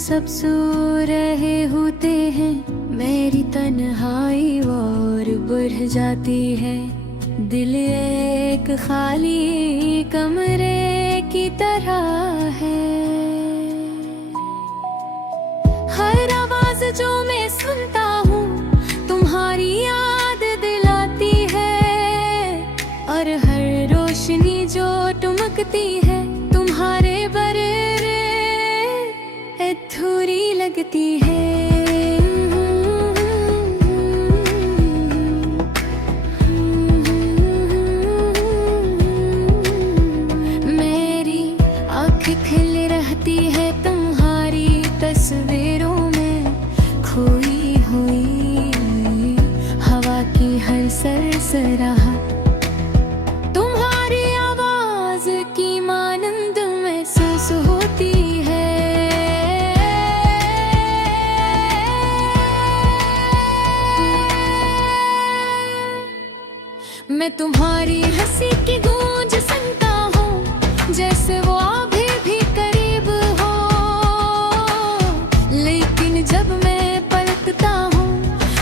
सब सो रहे होते हैं, मेरी तन्हाई और बढ़ जाती है। दिल एक खाली कमरे की तरह है। हर आवाज जो मैं सुनता हूँ तुम्हारी याद दिलाती है, और हर रोशनी जो टुमकती है तुम्हारे बरे अधूरी लगती है। मेरी आँखें खिल रहती है तुम्हारी तस्वीरों में खोई हुई, हवा की हर सरसराहट तुम्हारी आवाज की मानंद महसूस होती है। मैं तुम्हारी हंसी की गूंज सुनता हूँ, जैसे वो अभी भी करीब हो। लेकिन जब मैं पलटता हूँ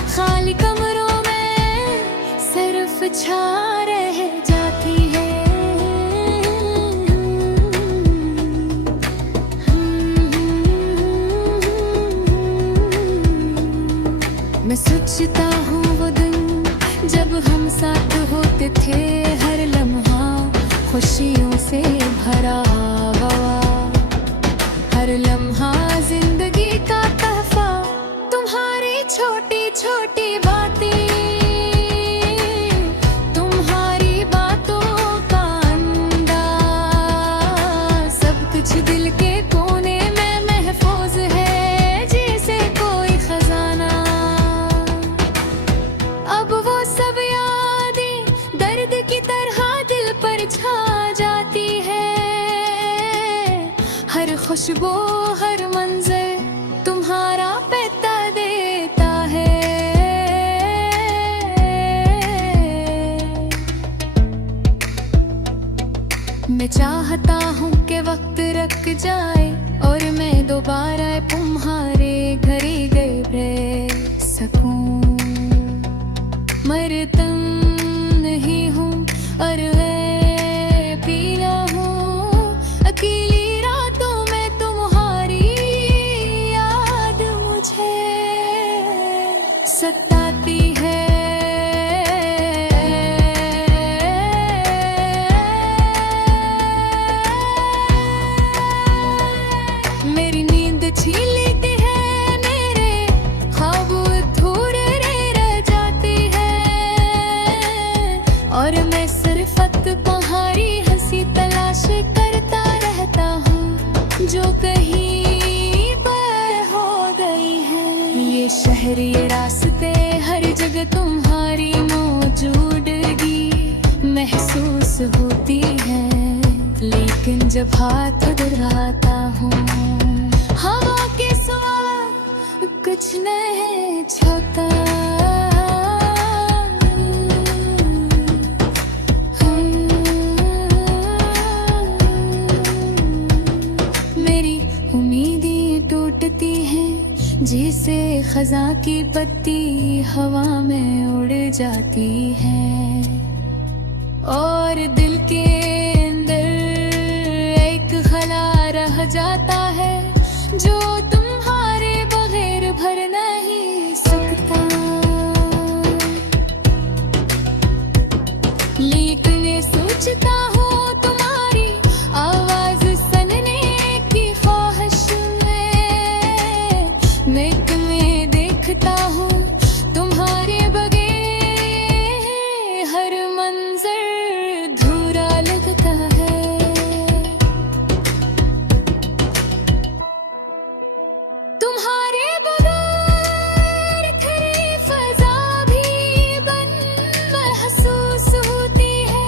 खाली कमरों में सिर्फ छा रह जाती है। मैं सोचता हूँ वो दिन जब हम साथ होते थे, हर लम्हा खुशियों से भरा हुआ, हर लम्हा जिंदगी का तोहफा। तुम्हारी छोटी छोटी बातें, तुम्हारी बातों का अंदाज, सब कुछ दिल के कोने में महफूज है जैसे कोई खजाना। अब वो सब यादें दर्द की तरह दिल पर छा जाती है। हर खुशबू हर मंजर तुम्हारा पता देता है। मैं चाहता हूँ कि वक्त रुक जाए और मैं दोबारा तुम्हारे घर गए रह सकूं। मर तुम नहीं हूँ और मैं पीना हूँ, अकेली रातों में तुम्हारी याद मुझे सताती है। मेरी नींद छीन लेती है, मेरे ख्वाब अधूरे रह जाते हैं, और मैं सिर्फ तुम्हारी हंसी तलाश करता रहता हूँ जो कहीं पर हो गई है। ये शहर ये रास्ते हर जगह तुम्हारी मौजूदगी महसूस होती है। लेकिन जब हाथ उड़ाता हूँ हवा के सिवा कुछ नहीं छूता। टूटती है जैसे खजा की पत्ती हवा में उड़ जाती है, और दिल के अंदर एक खला रह जाता है जो तुम्हारे बगैर भर नहीं सकता। लेकिन सोचता हूँ तुम्हारी आवाज सुनने की ख्वाहिश मैं तुम्हें देखता हूँ तुम्हारे बगैर हर मंजर धूरा लगता है। तुम्हारे बगैर खरी फजा भी बन महसूस होती है।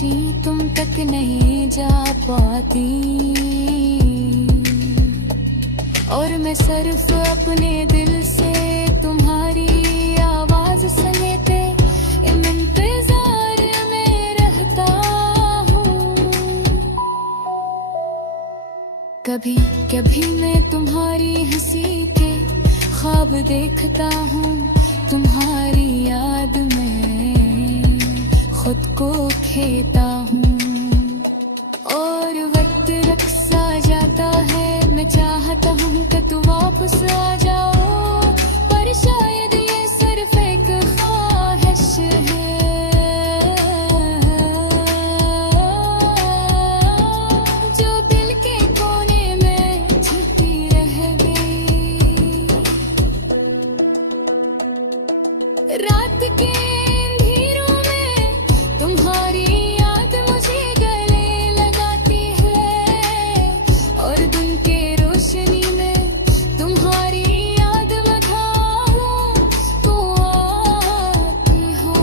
खुशी तुम तक नहीं जा पाती, और मैं सिर्फ अपने दिल से तुम्हारी आवाज समेटे इंतजार में रहता हूँ। कभी कभी मैं तुम्हारी हंसी के ख्वाब देखता हूँ, तुम्हारी याद में खुद को खेता हूँ, और वक्त रक्सा जाता है। मैं चाहता हूँ कि तू वापस आ जाओ, पर शायद ये सिर्फ एक ख्वाहिश है जो दिल के कोने में छुपी रह गई। रात के अंधेरों में तुम्हारी याद मुझे गले लगाती है, और दिन के रोशनी में तुम्हारी याद बधाऊं तू आती हो।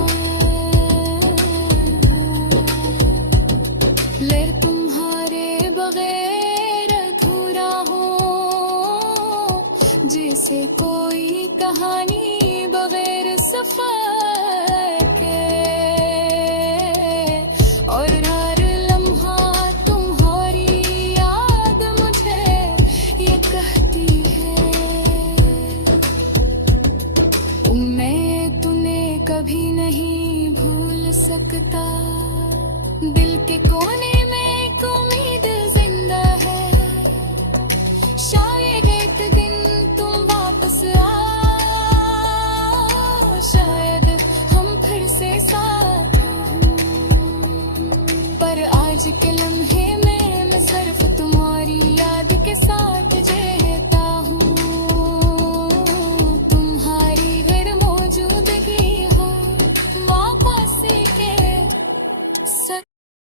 लेर तुम्हारे बगैर अधूरा हो, जैसे कोई कहानी बगैर सफर के, और हर लम्हा तुम्हारी याद मुझे ये कहती है। मैं तुम्हें कभी नहीं भूल सकता, दिल के कोने में एक उम्मीद जिंदा है, शायद एक दिन तुम वापस आओ, शायद हम फिर से साथ हों, पर आज के